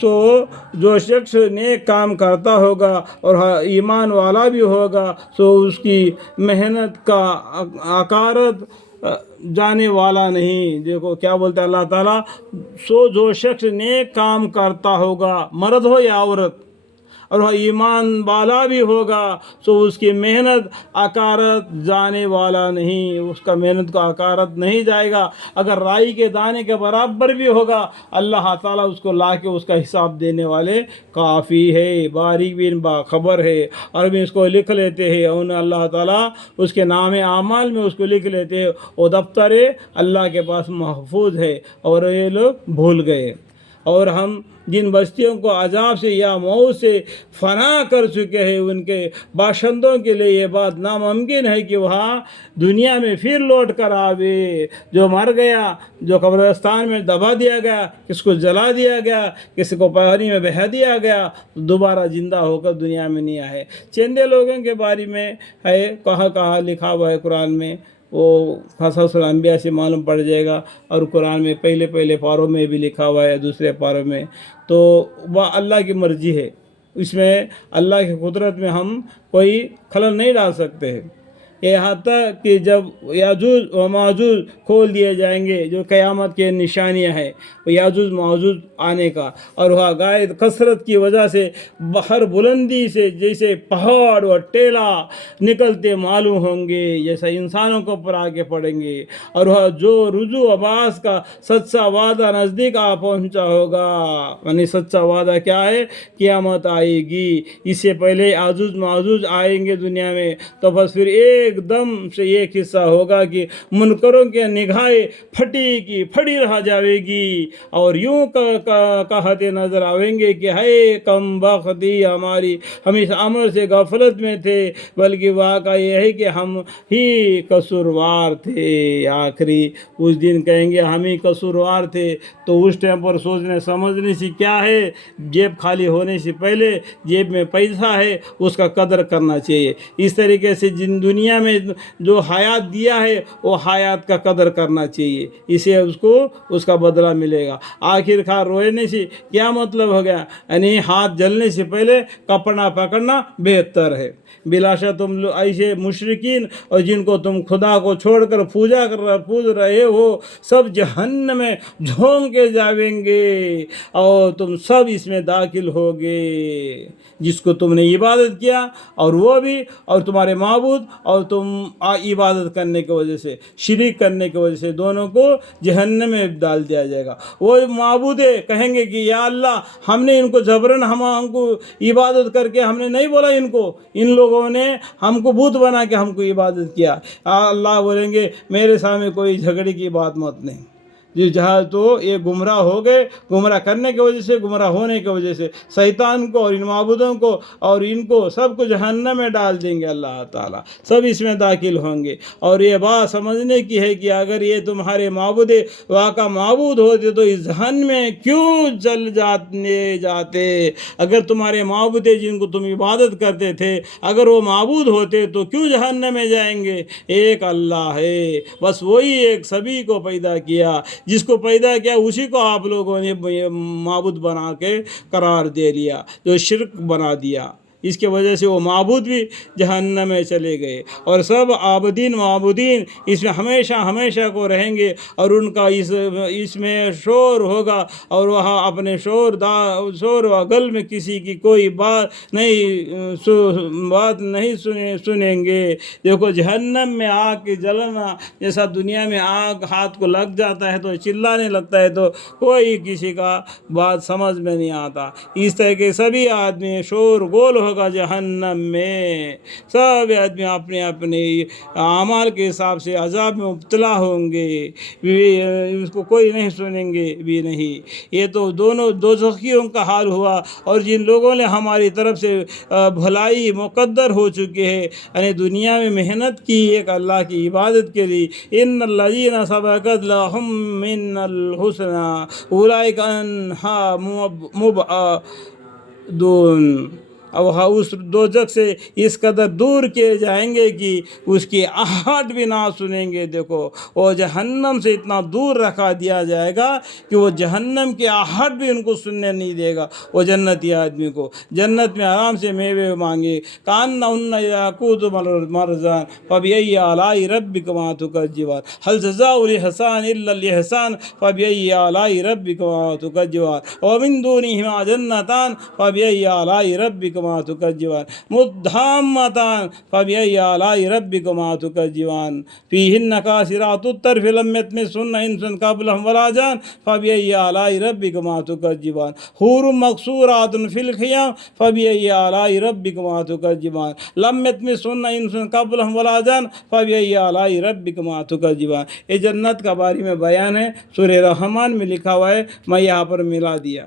सो जो शख्स नेक काम करता होगा और ईमान वाला भी होगा सो उसकी मेहनत का अकारत जाने वाला नहीं। देखो क्या बोलता है अल्लाह ताला, सो जो शख्स नेक काम करता होगा, मर्द हो या औरत, और वह ईमान वाला भी होगा सो उसकी मेहनत अकारत जाने वाला नहीं, उसका मेहनत का अकारत नहीं जाएगा। अगर राई के दाने के बराबर भी होगा अल्लाह ताला उसको ला के उसका हिसाब देने वाले काफ़ी है, बारीक बिन बाखबर है। और भी इसको लिख लेते हैं और अल्लाह ताला उसके नाम आमाल में उसको लिख लेते हैं। वो दफ्तर अल्लाह के पास महफूज है और ये लोग भूल गए। और हम जिन बस्तियों को अजाब से या मौत से फना कर चुके हैं उनके बाशिंदों के लिए ये बात नामुमकिन है कि वहाँ दुनिया में फिर लौट कर आवे। जो मर गया, जो कब्रिस्तान में दबा दिया गया, किसको जला दिया गया, किसी को पानी में बहा दिया गया, तो दोबारा ज़िंदा होकर दुनिया में नहीं आए। चंदे लोगों के बारे में है, कहाँ कहाँ लिखा हुआ है कुरान में, वो क़सस अंबिया से मालूम पड़ जाएगा। और कुरान में पहले पहले पारों में भी लिखा हुआ है, दूसरे पारों में। तो वह अल्लाह की मर्ज़ी है, इसमें अल्लाह की कुदरत में हम कोई खलल नहीं डाल सकते हैं। यहाँ तक कि जब याजूज व माजूज खोल दिए जाएंगे, जो क़यामत के निशानियाँ हैं, वो याजूज माजूज आने का, और वह गायद कसरत की वजह से बाहर बुलंदी से जैसे पहाड़ व टेला निकलते मालूम होंगे, जैसा इंसानों को पर आके पड़ेंगे। और वह जो रुजू अब्बास का सच्चा वादा नज़दीक आ पहुँचा होगा, यानी सच्चा वादा क्या है, क़यामत आएगी। इससे पहले याजूज माजूज आएंगे दुनिया में, तो बस फिर एकदम से एक हिस्सा होगा कि मुनकरों के निगाहें फटी की फटी रह जाएगी और यूं कहते नजर आवेंगे कि है कम बख्ती हमारी, हम इस अमर से गफलत में थे, बल्कि वाक़ा यह है कि हम ही कसूरवार थे। आखिरी उस दिन कहेंगे हम ही कसूरवार थे। तो उस टाइम पर सोचने समझने से क्या है, जेब खाली होने से पहले जेब में पैसा है उसका कदर करना चाहिए। इस तरीके से जिन दुनिया में जो हयात दिया है वो हयात का कदर करना चाहिए, इसे उसको उसका बदला मिलेगा। आखिरकार रोने से क्या मतलब हो गया, यानी हाथ जलने से पहले कपड़ा पकड़ना बेहतर है। बिलाशा तुम लोग ऐसे मुशरिकीन और जिनको तुम खुदा को छोड़कर पूज रहे हो सब जहन्नम में झोंक के जाएंगे और तुम सब इसमें दाखिल होगे। जिसको तुमने इबादत किया और वो भी, और तुम्हारे माबूद, और तुम इबादत करने की वजह से, शिरिक करने की वजह से दोनों को जहन्नम में डाल दिया जाएगा। वो माबूद कहेंगे कि या अल्लाह हमने इनको जबरन हमको इबादत करके हमने नहीं बोला, इन लोगों ने हमको भूत बना के हमको इबादत किया। अल्लाह बोलेंगे मेरे सामने कोई झगड़े की बात मत नहीं। जी जहाँ तो ये गुमराह हो गए, गुमराह करने की वजह से, गुमराह होने की वजह से शैतान को और इन माबूदों को और इनको सबको जहन्नम में डाल देंगे अल्लाह ताला, सब इसमें दाखिल होंगे। और ये बात समझने की है कि अगर ये तुम्हारे माबूद वाका माबूद होते तो इस जहन्नम में क्यों जल जाते। अगर तुम्हारे माबूद जिनको तुम इबादत करते थे अगर वो माबूद होते तो क्यों जहन्नम में जाएंगे। एक अल्लाह है, बस वही एक सभी को पैदा किया, जिसको पैदा किया उसी को आप लोगों ने माबूद बना के करार दे लिया, जो शिर्क बना दिया। इसके वजह से वो माबूद भी जहन्नम में चले गए और सब आबदीन माबूदीन इसमें हमेशा हमेशा को रहेंगे। और उनका इसमें शोर होगा और वह अपने शोर व गल में किसी की कोई बात नहीं सुनेंगे। देखो जहन्नम में आग की जलना, जैसा दुनिया में आग हाथ को लग जाता है तो चिल्लाने लगता है तो कोई किसी का बात समझ में नहीं आता। इस तरह के सभी आदमी शोर गोल होगा जहन्नम में, सब आदमी अपने अपने आमाल के हिसाब से अजाब में मुब्तला होंगे, उसको कोई नहीं सुनेंगे भी नहीं। ये तो दोनों दोज़खियों का हाल हुआ। और जिन लोगों ने हमारी तरफ से भलाई मुक़द्दर हो चुके हैं, यानी दुनिया में मेहनत की एक अल्लाह की इबादत के लिए, इन्नल्लज़ीना सबक़त लहुम मिनल हुस्ना उलाइका अन्हा मुबअदून, اب اس دوزخ سے اس قدر دور کیے جائیں گے کہ اس کی آہٹ بھی نہ سنیں گے. دیکھو وہ جہنم سے اتنا دور رکھا دیا جائے گا کہ وہ جہنم کی آہٹ بھی ان کو سننے نہیں دے گا. وہ جنتی آدمی کو جنت میں آرام سے میوے مانگے. کأنہن یاقوت مرجان فبأي آلاء ربكما تكذبان هل جزاء الإحسان إلا الإحسان فبأي آلاء ربكما تكذبان ومن دونهما جنتان فبأي آلاء ربكما تكذبان مدهامتان فبأي آلاء ربكما تكذبان فيهن قاصرات الطرف لم يطمثهن إنس قبلهم ولا جان فبأي آلاء ربكما تكذبان حور مقصورات في الخيام فبأي آلاء ربكما تكذبان لم يطمثهن إنس قبلهم ولا جان فبأي آلاء ربكما تكذبان. یہ جنت کا بارے میں بیان ہے، سورہ رحمان میں لکھا ہوا ہے، میں یہاں پر ملا دیا.